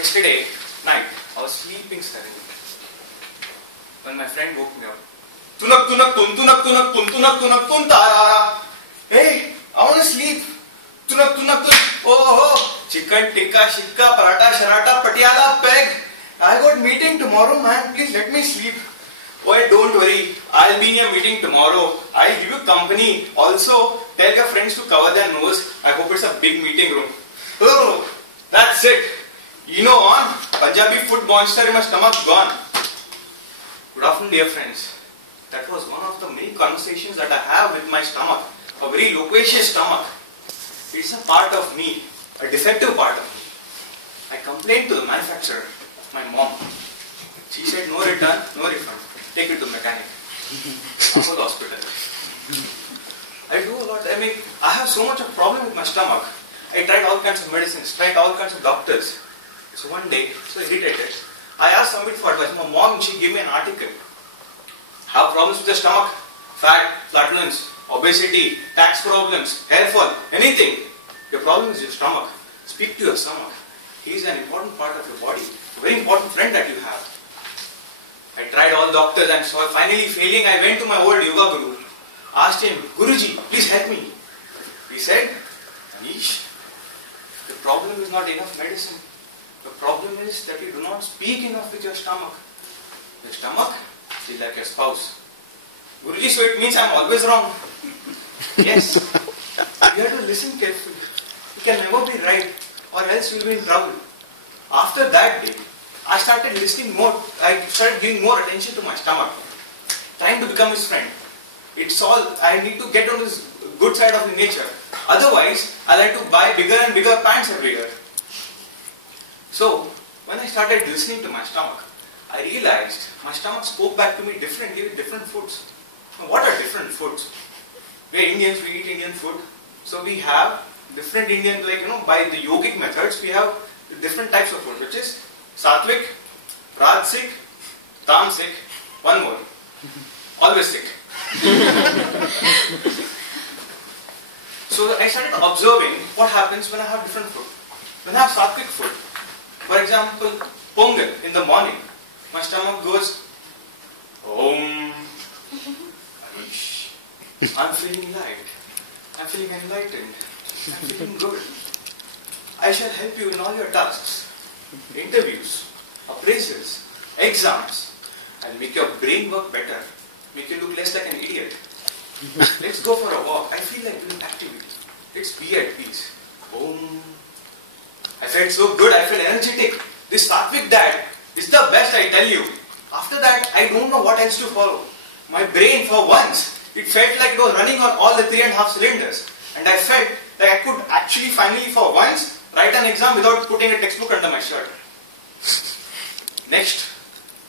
Yesterday night, I was sleeping steadily when my friend woke me up. Tunak tunak tun tunak tunak tun tunak tunak tun tarara. Hey, I want to sleep. Tunak tunak tun. Oh, chicken tikka shikka paratha sharata patiala peg. I got meeting tomorrow, man. Please let me sleep. Boy, don't worry. I'll be in your meeting tomorrow. I'll give you company. Also, tell your friends to cover their nose. I hope it's a big meeting room. Oh, that's it. You know, on Punjabi food monster in my stomach gone. Good afternoon, dear friends. That was one of the many conversations that I have with my stomach. A very loquacious stomach. It's a part of me. A defective part of me. I complained to the manufacturer, my mom. She said no return, no refund. Take it to mechanic. Apollo Hospital. I do a lot. I have so much of problem with my stomach. I tried all kinds of medicines, tried all kinds of doctors. So one day, so irritated, I asked somebody for advice. My mom, she gave me an article. Have problems with the stomach, fat, flatulence, obesity, tax problems, hair fall, anything. Your problem is your stomach. Speak to your stomach. He is an important part of your body. A very important friend that you have. I tried all doctors and so finally failing, I went to my old yoga guru. Asked him, Guruji, please help me. He said, Anish, the problem is not enough medicine. The problem is that you do not speak enough with your stomach. Your stomach is like your spouse. Guruji, so it means I am always wrong. Yes. You have to listen carefully. You can never be right or else you will be in trouble. After that day, I started listening more. I started giving more attention to my stomach. Trying to become his friend. It's all, I need to get on this good side of the nature. Otherwise, I like to buy bigger and bigger pants every year. So, when I started listening to my stomach, I realized my stomach spoke back to me differently with different foods. Now, what are different foods? We are Indians, we eat Indian food. So we have different Indian, by the yogic methods, we have different types of food, which is Sattvic, Rajasic, Tamasic, one more. Always sick. So I started observing what happens when I have different food. When I have Sattvic food, for example, Pongal in the morning, my stomach goes, Om, Anish. I'm feeling light. I'm feeling enlightened. I'm feeling good. I shall help you in all your tasks. Interviews, appraisals, exams. I'll make your brain work better. Make you look less like an idiot. Let's go for a walk. I feel like doing activity. Let's be at peace. Om. I felt so good. I felt energetic. This Sattvic diet is the best, I tell you. After that, I don't know what else to follow. My brain, for once, it felt like it was running on all the 3.5 cylinders. And I felt like I could actually finally, for once, write an exam without putting a textbook under my shirt. Next,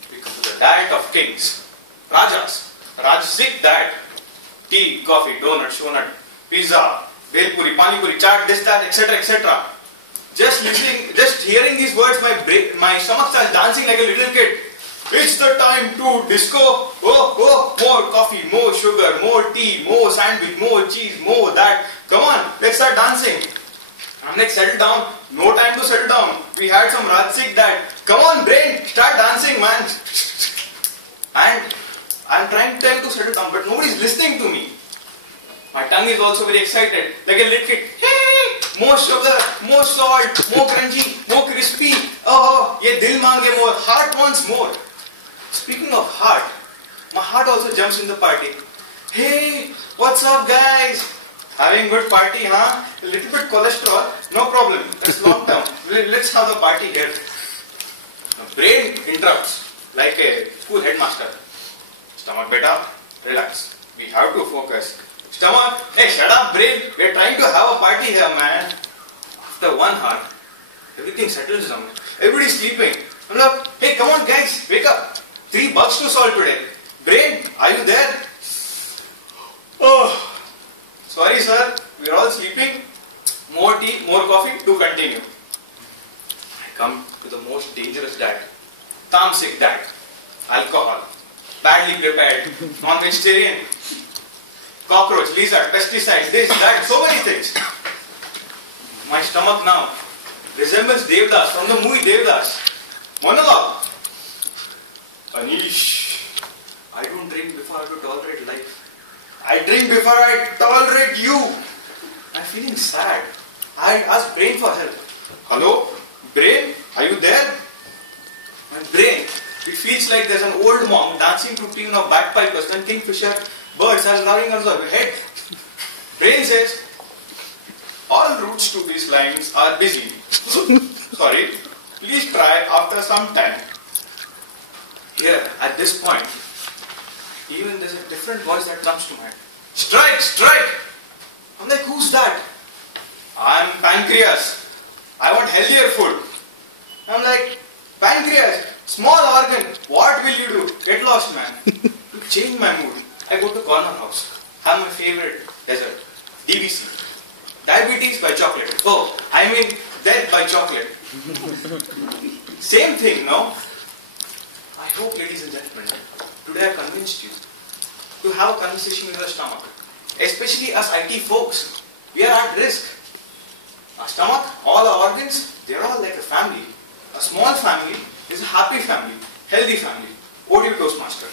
we come to the diet of kings. Rajas. Rajasic diet. Tea, coffee, donut, shonut, pizza, bhel puri, pani puri, chaat, this, that, etc., etc. Just listening, just hearing these words, my stomach starts dancing like a little kid. It's the time to disco. Oh, more coffee, more sugar, more tea, more sandwich, more cheese, more that. Come on, let's start dancing. I'm like, settle down. No time to settle down. We had some Rajasic diet. Come on, brain, start dancing, man. And I'm trying to tell you to settle down, but nobody's listening to me. My tongue is also very excited, like a little kid. Hey, more sugar, more salt, more crunchy, more crispy. Oh, ye dil mange more. Heart wants more. Speaking of heart, my heart also jumps in the party. Hey, what's up, guys? Having good party, huh? A little bit cholesterol, no problem. That's long term. Let's have the party here. The brain interrupts like a school headmaster. Stomach, beta, relax. We have to focus. Stomach, hey, shut up, brain. We're trying to have a party here, man. After 1 hour, everything settles down. Everybody's sleeping. I'm like, hey, come on, guys, wake up. 3 bugs to solve today. Brain, are you there? Oh, sorry, sir. We're all sleeping. More tea, more coffee to continue. I come to the most dangerous diet. Tamasic diet. Alcohol. Badly prepared. Non-vegetarian. Cockroach, lizard, pesticides, this, that, so many things. My stomach now resembles Devdas from the movie Devdas. Monologue. Anish, I don't drink before I to tolerate life. I drink before I tolerate you. I'm feeling sad. I asked Brain for help. Hello? Brain? Are you there? My brain. It feels like there's an old monk dancing to tune of bagpipers and kingfisher birds are lying on the head. Brain says, all routes to these lines are busy. Sorry. Please try after some time. Here, at this point, even there's a different voice that comes to mind. Strike! Strike! I'm like, who's that? I'm Pancreas. I want healthier food. I'm like, Pancreas, small organ, what will you do? Get lost, man. To change my mood, I go to corner house. Have my favorite dessert, DBC. Diabetes by chocolate. Oh, I mean death by chocolate. Same thing, no? I hope, ladies and gentlemen, today I convinced you to have a conversation with your stomach. Especially us IT folks, we are at risk. Our stomach, all our organs, they're all like a family. A small family is a happy family, healthy family. Over to you, Toastmaster.